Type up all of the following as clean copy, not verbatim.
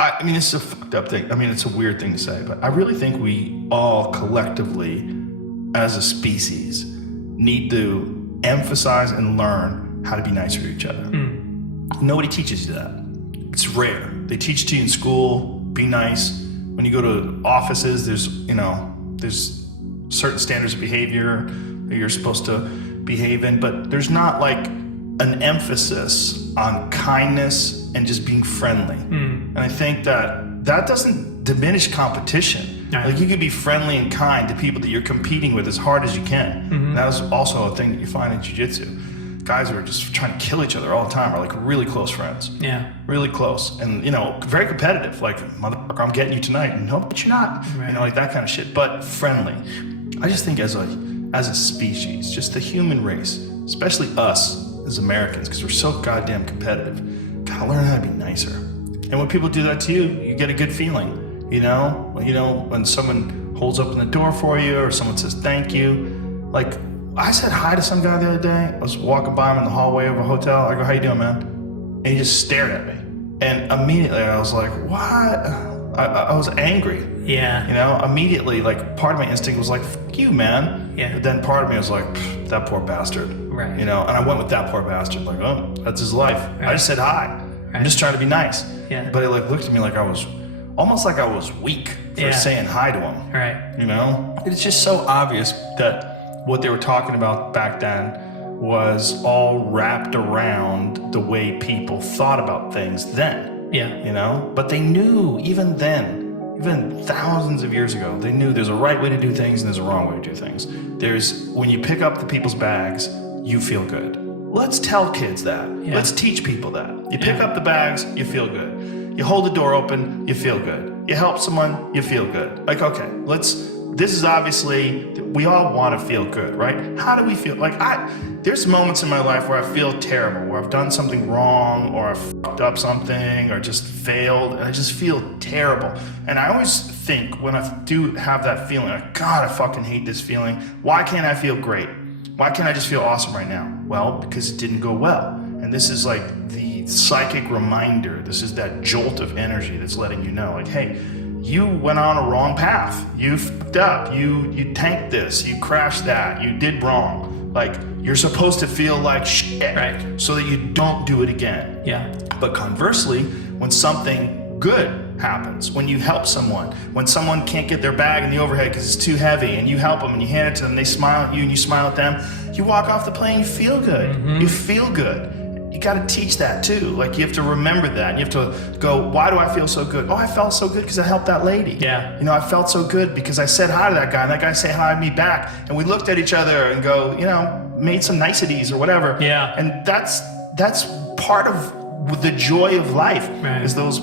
I mean, it's a fucked up thing. I mean, it's a weird thing to say, but I really think we all collectively, as a species, need to emphasize and learn how to be nicer to each other. Nobody teaches you that. It's rare. They teach it to you in school, be nice. When you go to offices, there's certain standards of behavior that you're supposed to behave in, but there's not like an emphasis on kindness and just being friendly. And I think that doesn't diminish competition. Like, you could be friendly and kind to people that you're competing with as hard as you can. And that is also a thing that you find in jiu-jitsu. Guys who are just trying to kill each other all the time are like really close friends. Yeah. Really close. And, very competitive. Like, motherfucker, I'm getting you tonight. And no, but you're not. Right. Like that kind of shit. But friendly. I just think as a species, just the human race, especially us as Americans, because we're so goddamn competitive, gotta learn how to be nicer. And when people do that to you, you get a good feeling. When someone holds open the door for you or someone says thank you. Like, I said hi to some guy the other day. I was walking by him in the hallway of a hotel. I go, how you doing, man? And he just stared at me. And immediately I was like, what? I was angry. Yeah. Immediately, like, part of my instinct was like, fuck you, man. Yeah. But then part of me was like, that poor bastard. Right. And I went with that poor bastard. Like, oh, that's his life. Right. I just said hi. Right. I'm just trying to be nice. Yeah. But it looked at me like I was almost like I was weak for saying hi to him. Right. It's just so obvious that what they were talking about back then was all wrapped around the way people thought about things then. Yeah. But they knew even then, even thousands of years ago, they knew there's a right way to do things and there's a wrong way to do things. When you pick up the people's bags, you feel good. Let's tell kids that. Yeah. Let's teach people that. You pick up the bags, you feel good. You hold the door open, you feel good. You help someone, you feel good. Like, okay, this is obviously, we all want to feel good, right? How do we feel? Like, there's moments in my life where I feel terrible, where I've done something wrong, or I've fucked up something, or just failed, and I just feel terrible. And I always think, when I do have that feeling, like, God, I fucking hate this feeling. Why can't I feel great? Why can't I just feel awesome right now? Well, because it didn't go well. And this is like the psychic reminder. This is that jolt of energy that's letting you know, like, hey, you went on a wrong path. You fucked up. You tanked this. You crashed that. You did wrong. Like, you're supposed to feel like shit, right? So that you don't do it again. Yeah. But conversely, when something good happens, when you help someone, when someone can't get their bag in the overhead because it's too heavy, and you help them and you hand it to them, they smile at you and you smile at them, you walk off the plane, you feel good. You feel good. You got to teach that too. Like, you have to remember that. You have to go, why do I feel so good? Oh, I felt so good because I helped that lady. Yeah. I felt so good because I said hi to that guy, and that guy said hi to me back, and we looked at each other and go, made some niceties or whatever. Yeah. And that's part of the joy of life, right? Is those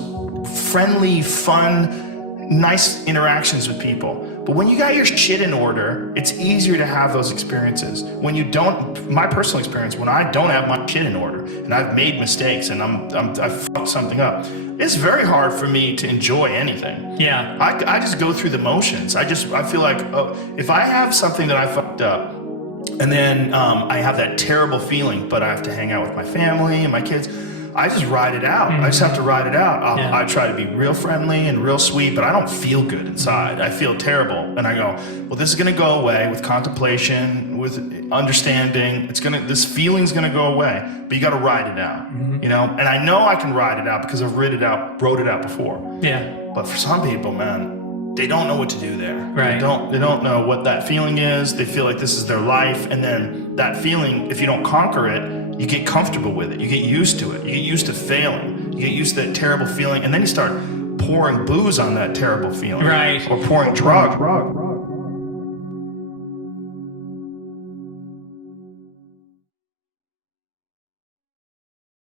friendly, fun, nice interactions with people. But when you got your shit in order, it's easier to have those experiences. When you don't, my personal experience, when I don't have my shit in order and I've made mistakes and I've fucked something up, it's very hard for me to enjoy anything. Yeah. I just go through the motions. I feel like, oh, if I have something that I fucked up and then I have that terrible feeling, but I have to hang out with my family and my kids, I just ride it out. I just have to ride it out. I try to be real friendly and real sweet, but I don't feel good inside. I feel terrible. And I go, well, this is going to go away with contemplation, with understanding. This feeling's going to go away, but you got to ride it out, And I know I can ride it out because I've wrote it out before. Yeah. But for some people, man, they don't know what to do there. Right. They don't know what that feeling is. They feel like this is their life. And then that feeling, if you don't conquer it, you get comfortable with it. You get used to it. You get used to failing. You get used to that terrible feeling. And then you start pouring booze on that terrible feeling. Right. Or pouring drugs.